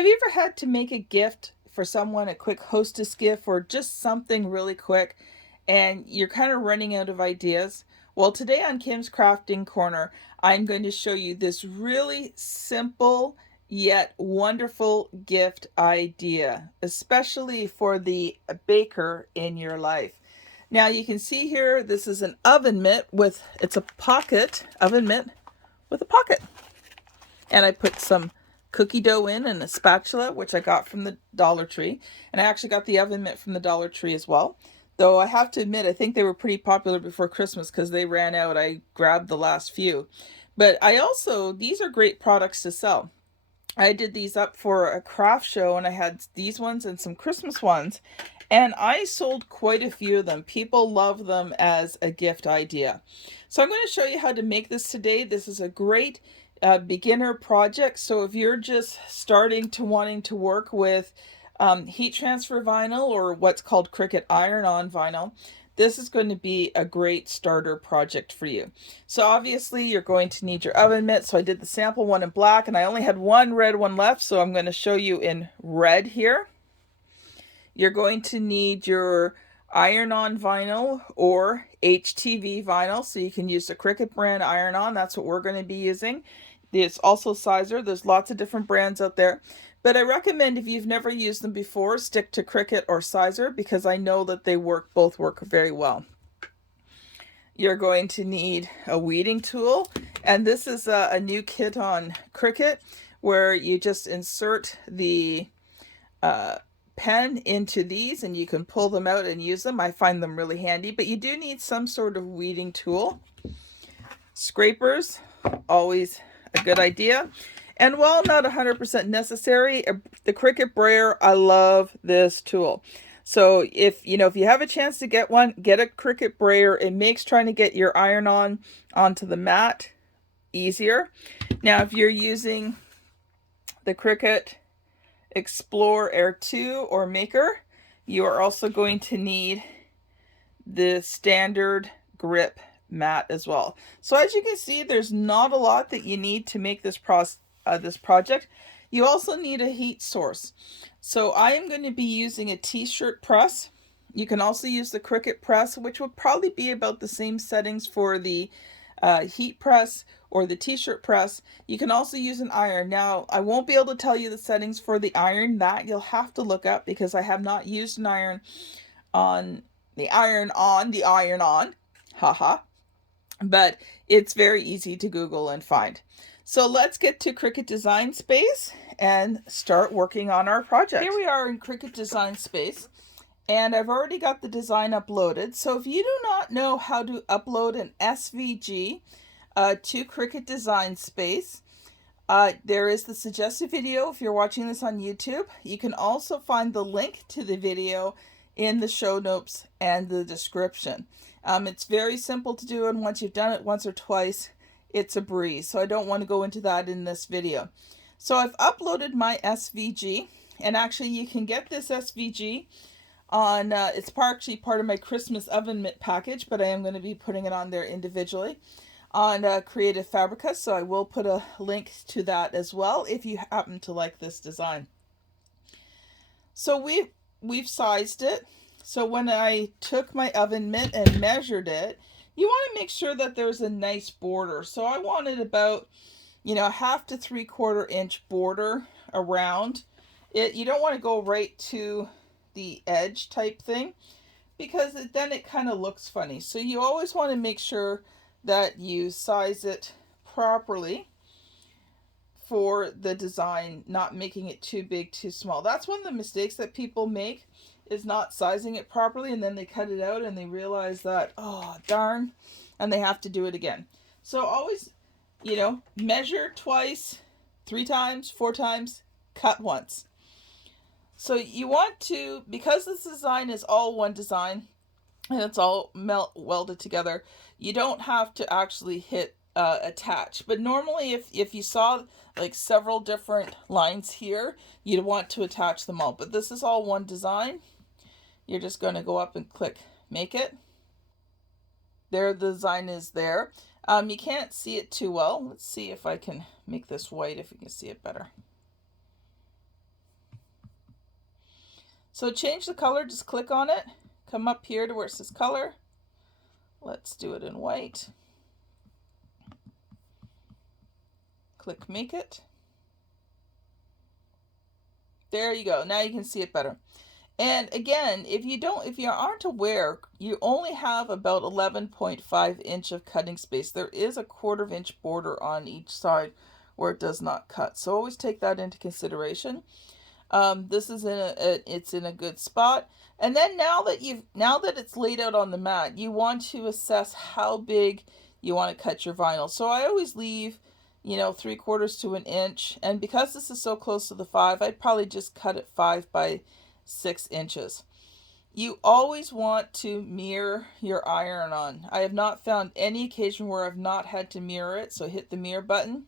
Have you ever had to make a gift for someone, a quick hostess gift, or just something really quick, and you're kind of running out of ideas? Well, today on Kim's Crafting Corner, I'm going to show you this really simple yet wonderful gift idea, especially for the baker in your life. Now you can see here, this is an oven mitt with, it's a pocket, oven mitt with a pocket. And I put some cookie dough in and a spatula, which I got from the Dollar Tree. And I actually got the oven mitt from the Dollar Tree as well. Though I have to admit, I think they were pretty popular before Christmas because they ran out. I grabbed the last few. But I also, these are great products to sell. I did these up for a craft show and I had these ones and some Christmas ones. And I sold quite a few of them. People love them as a gift idea. So I'm going to show you how to make this today. This is a great beginner project. So if you're just starting to wanting to work with heat transfer vinyl or what's called Cricut iron-on vinyl, this is going to be a great starter project for you. So obviously you're going to need your oven mitt. So I did the sample one in black and I only had one red one left. So I'm going to show you in red here. You're going to need your iron-on vinyl or HTV vinyl. So you can use the Cricut brand iron-on. That's what we're going to be using. It's also Sizer. There's lots of different brands out there. But I recommend if you've never used them before, stick to Cricut or Sizer because I know that they both work very well. You're going to need a weeding tool. And this is a new kit on Cricut where you just insert the pen into these and you can pull them out and use them. I find them really handy, but you do need some sort of weeding tool. Scrapers, always a good idea. And while not 100% necessary, the Cricut brayer, I love this tool. So if you have a chance to get one, get a Cricut brayer. It makes trying to get your iron-on onto the mat easier. Now, if you're using the Cricut Explore Air 2 or Maker, you are also going to need the standard grip mat as well. So as you can see, there's not a lot that you need to make this project. You also need a heat source. So I am going to be using a t-shirt press. You can also use the Cricut press, which will probably be about the same settings for the heat press or the t-shirt press. You can also use an iron. Now, I won't be able to tell you the settings for the iron. That you'll have to look up because I have not used an iron on the iron-on. Haha. But it's very easy to Google and find. So let's get to Cricut Design Space and start working on our project. Here we are in Cricut Design Space. And I've already got the design uploaded. So if you do not know how to upload an SVG to Cricut Design Space, there is the suggested video if you're watching this on YouTube. You can also find the link to the video in the show notes and the description. It's very simple to do, and once you've done it once or twice, it's a breeze. So I don't want to go into that in this video. So I've uploaded my SVG, and actually you can get this SVG on, it's actually part of my Christmas oven mitt package, but I am going to be putting it on there individually on Creative Fabrica, so I will put a link to that as well if you happen to like this design. So we've sized it. So when I took my oven mitt and measured it, you want to make sure that there's a nice border. So I wanted about, 1/2 to 3/4 inch border around it. You don't want to go right to the edge type thing because then it kind of looks funny. So you always want to make sure that you size it properly for the design, not making it too big, too small. That's one of the mistakes that people make, is not sizing it properly, and then they cut it out and they realize that, oh darn, and they have to do it again. So always, measure twice, 3 times, 4 times, cut once. So you want to, because this design is all one design and it's all welded together, you don't have to actually hit attach. But normally if you saw like several different lines here, you'd want to attach them all. But this is all one design. You're just going to go up and click make it. There, the design is there. You can't see it too well. Let's see if I can make this white, if you can see it better. So change the color, just click on it, come up here to where it says color. Let's do it in white. Click make it. There you go. Now you can see it better. And again, if you aren't aware, you only have about 11.5 inch of cutting space. There is a 1/4 inch border on each side where it does not cut. So always take that into consideration. This is it's in a good spot. And then now that it's laid out on the mat, you want to assess how big you want to cut your vinyl. So I always leave, 3/4 to an inch. And because this is so close to the 5, I'd probably just cut it 5 by 6 inches. You always want to mirror your iron on. I have not found any occasion where I've not had to mirror it. So hit the mirror button,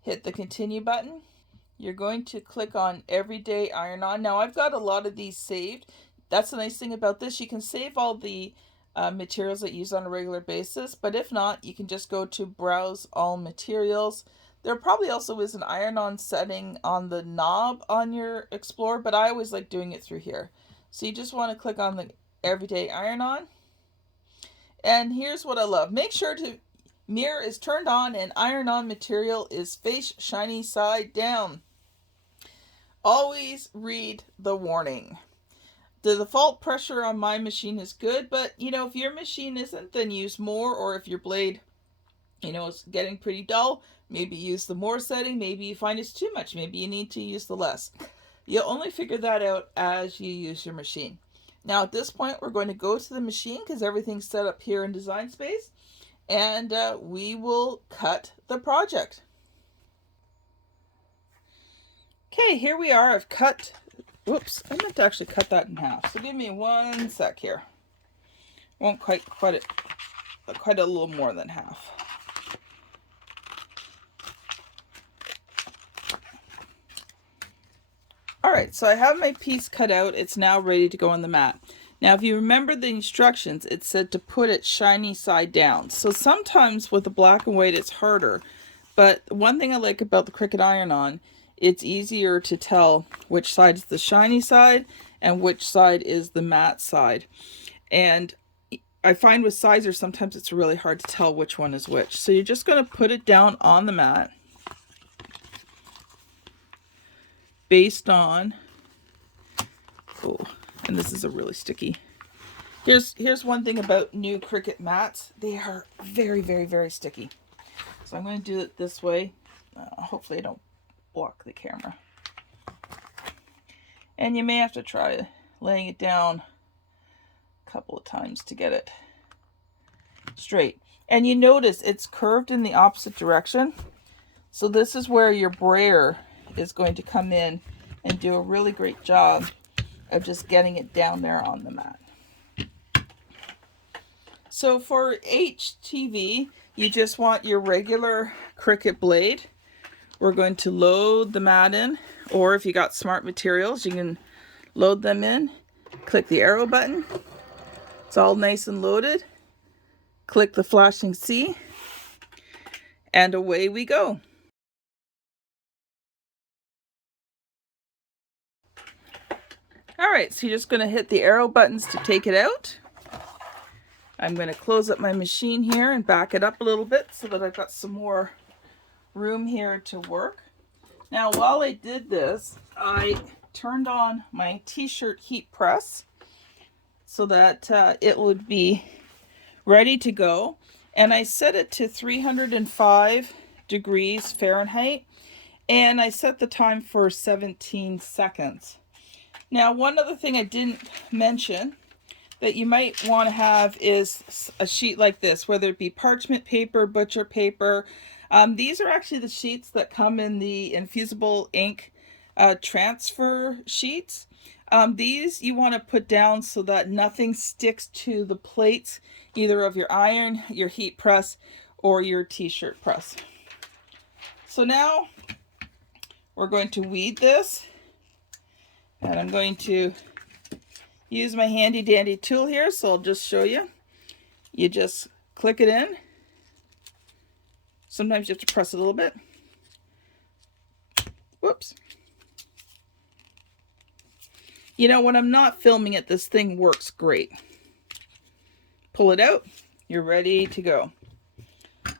hit the continue button. You're going to click on everyday iron on. Now I've got a lot of these saved. That's the nice thing about this. You can save all the materials that you use on a regular basis, but if not, you can just go to browse all materials. There probably also is an iron-on setting on the knob on your Explorer, but I always like doing it through here. So you just want to click on the everyday iron-on. And here's what I love. Make sure to mirror is turned on and iron-on material is face shiny side down. Always read the warning. The default pressure on my machine is good, but if your machine isn't, then use more, or if your blade it's getting pretty dull, maybe use the more setting. Maybe you find it's too much, maybe you need to use the less. You'll only figure that out as you use your machine. Now at this point, we're going to go to the machine because everything's set up here in Design Space, and we will cut the project. Okay, here we are. I've cut, whoops, I meant to actually cut that in half. So give me 1 sec here. Won't quite a little more than half. Alright, so I have my piece cut out. It's now ready to go on the mat. Now if you remember the instructions, it said to put it shiny side down. So sometimes with the black and white it's harder. But one thing I like about the Cricut iron-on, it's easier to tell which side is the shiny side and which side is the matte side. And I find with sizers sometimes it's really hard to tell which one is which. So you're just going to put it down on the mat based on, oh, and this is a really sticky. Here's one thing about new Cricut mats. They are very, very, very sticky. So I'm going to do it this way. Hopefully I don't block the camera. And you may have to try laying it down a couple of times to get it straight. And you notice it's curved in the opposite direction. So this is where your brayer is going to come in and do a really great job of just getting it down there on the mat. So for HTV, you just want your regular Cricut blade. We're going to load the mat in, or if you got smart materials, you can load them in. Click the arrow button. It's all nice and loaded. Click the flashing C, and away we go. Alright, so you're just going to hit the arrow buttons to take it out. I'm going to close up my machine here and back it up a little bit so that I've got some more room here to work. Now while I did this, I turned on my t-shirt heat press so that it would be ready to go, and I set it to 305 degrees Fahrenheit, and I set the time for 17 seconds. Now one other thing I didn't mention that you might want to have is a sheet like this, whether it be parchment paper, butcher paper. These are actually the sheets that come in the infusible ink transfer sheets. These you want to put down so that nothing sticks to the plates, either of your iron, your heat press, or your t-shirt press. So now we're going to weed this, and I'm going to use my handy dandy tool here, so I'll just show you. You just click it in. Sometimes you have to press it a little bit. Whoops. You know, when I'm not filming it, this thing works great. Pull it out, you're ready to go.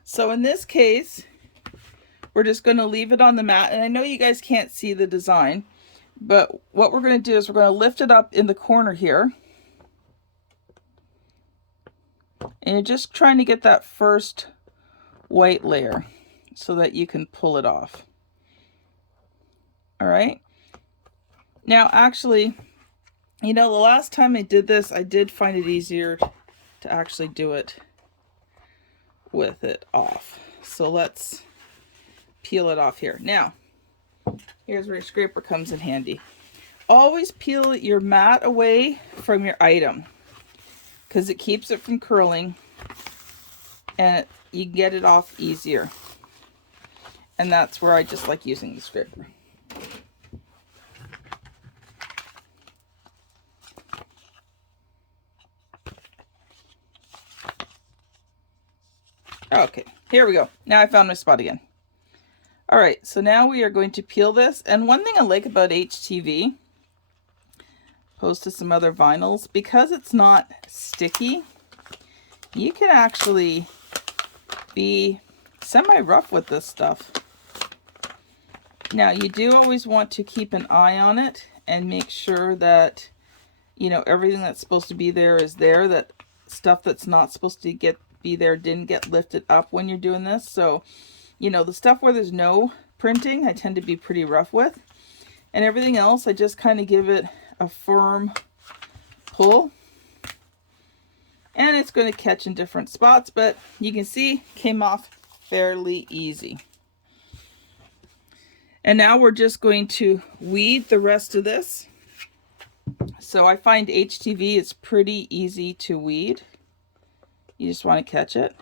So in this case, we're just going to leave it on the mat. And I know you guys can't see the design, but what we're going to do is we're going to lift it up in the corner here. And you're just trying to get that first white layer so that you can pull it off. All right. Now, actually, you know, the last time I did this, I did find it easier to actually do it with it off. So let's peel it off here. Now, here's where your scraper comes in handy. Always peel your mat away from your item because it keeps it from curling and you get it off easier. And that's where I just like using the scraper. Okay, here we go. Now I found my spot again. All right, so now we are going to peel this. And one thing I like about HTV, opposed to some other vinyls, because it's not sticky, you can actually be semi-rough with this stuff. Now, you do always want to keep an eye on it and make sure that, you know, everything that's supposed to be there is there, that stuff that's not supposed to be there didn't get lifted up when you're doing this. So, you know, the stuff where there's no printing, I tend to be pretty rough with. And everything else, I just kind of give it a firm pull. And it's going to catch in different spots, but you can see came off fairly easy. And now we're just going to weed the rest of this. So I find HTV is pretty easy to weed. You just want to catch it.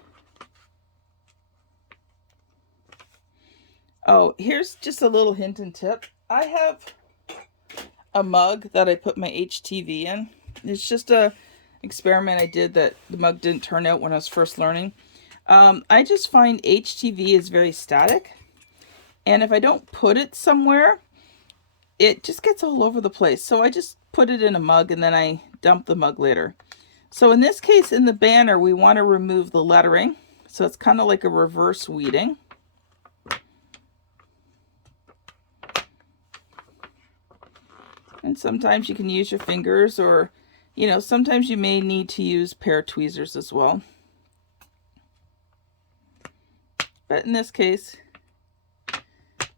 Oh, here's just a little hint and tip. I have a mug that I put my HTV in. It's just a experiment I did that the mug didn't turn out when I was first learning. I just find HTV is very static. And if I don't put it somewhere, it just gets all over the place. So I just put it in a mug and then I dump the mug later. So in this case, in the banner, we want to remove the lettering. So it's kind of like a reverse weeding. And sometimes you can use your fingers, or, you know, sometimes you may need to use a pair of tweezers as well. But in this case,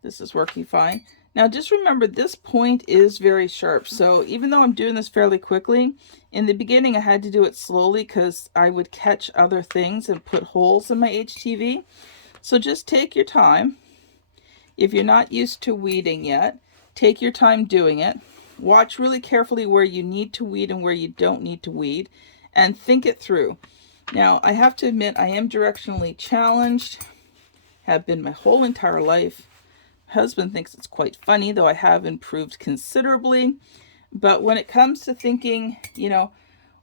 this is working fine. Now just remember, this point is very sharp. So even though I'm doing this fairly quickly, in the beginning I had to do it slowly because I would catch other things and put holes in my HTV. So just take your time. If you're not used to weeding yet, take your time doing it. Watch really carefully where you need to weed and where you don't need to weed, and think it through. Now, I have to admit, I am directionally challenged, have been my whole entire life. My husband thinks it's quite funny, though I have improved considerably. But when it comes to thinking, you know,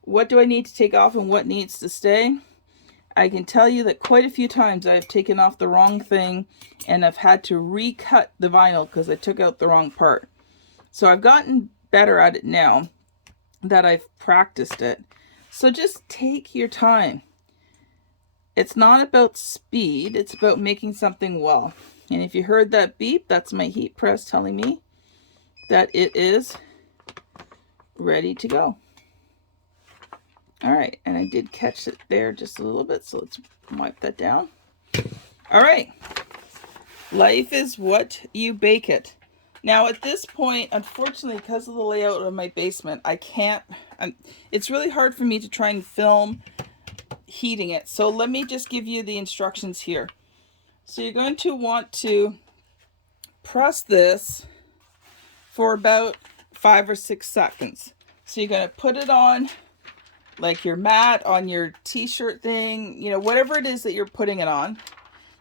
what do I need to take off and what needs to stay, I can tell you that quite a few times I've taken off the wrong thing and I've had to recut the vinyl because I took out the wrong part. So I've gotten better at it now that I've practiced it. So just take your time. It's not about speed, it's about making something well. And if you heard that beep, that's my heat press telling me that it is ready to go. All right, and I did catch it there just a little bit, so let's wipe that down. All right, life is what you bake it. Now at this point, unfortunately, because of the layout of my basement, I can't, it's really hard for me to try and film heating it. So let me just give you the instructions here. So you're going to want to press this for about 5 or 6 seconds. So you're going to put it on like your mat, on your t-shirt thing, you know, whatever it is that you're putting it on.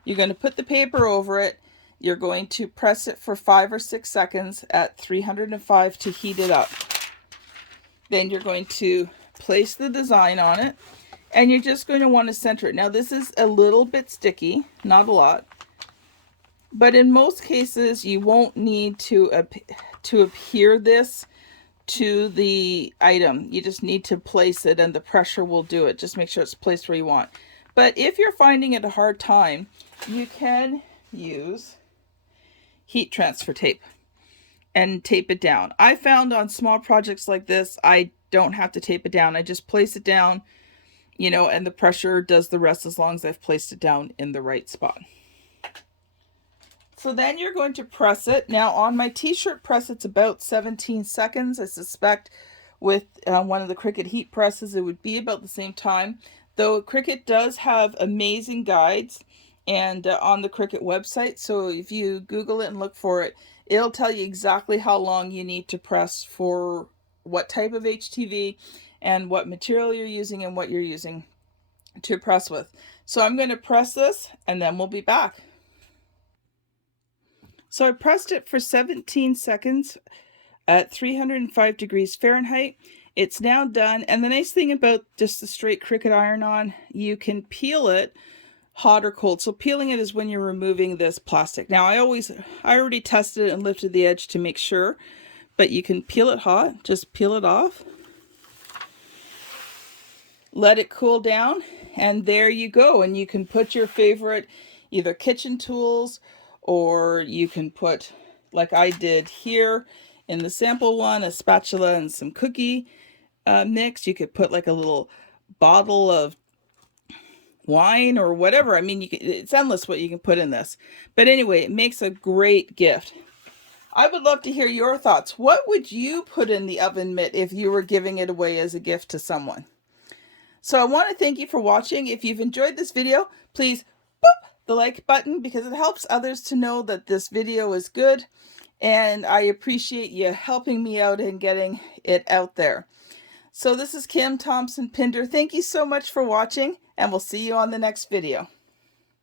You're going to put the paper over it. You're going to press it for 5 or 6 seconds at 305 to heat it up. Then you're going to place the design on it, and you're just going to want to center it. Now this is a little bit sticky, not a lot, but in most cases you won't need to adhere this to the item. You just need to place it and the pressure will do it. Just make sure it's placed where you want. But if you're finding it a hard time, you can use heat transfer tape and tape it down. I found on small projects like this, I don't have to tape it down. I just place it down, you know, and the pressure does the rest as long as I've placed it down in the right spot. So then you're going to press it. Now on my t-shirt press, it's about 17 seconds. I suspect with one of the Cricut heat presses, it would be about the same time. Though Cricut does have amazing guides and on the Cricut website. So if you Google it and look for it, it'll tell you exactly how long you need to press for what type of HTV and what material you're using and what you're using to press with. So I'm going to press this and then we'll be back. So I pressed it for 17 seconds at 305 degrees Fahrenheit. It's now done. And the nice thing about just the straight Cricut iron-on, you can peel it hot or cold. So peeling it is when you're removing this plastic. Now I already tested it and lifted the edge to make sure, but you can peel it hot. Just peel it off. Let it cool down, and there you go. And you can put your favorite either kitchen tools, or you can put, like I did here in the sample one, a spatula and some cookie mix. You could put like a little bottle of wine or whatever. I mean, it's endless what you can put in this. But anyway, it makes a great gift. I would love to hear your thoughts. What would you put in the oven mitt if you were giving it away as a gift to someone? So I want to thank you for watching. If you've enjoyed this video, please boop the like button because it helps others to know that this video is good, and I appreciate you helping me out and getting it out there. So this is Kim Thompson Pinder. Thank you so much for watching, and we'll see you on the next video.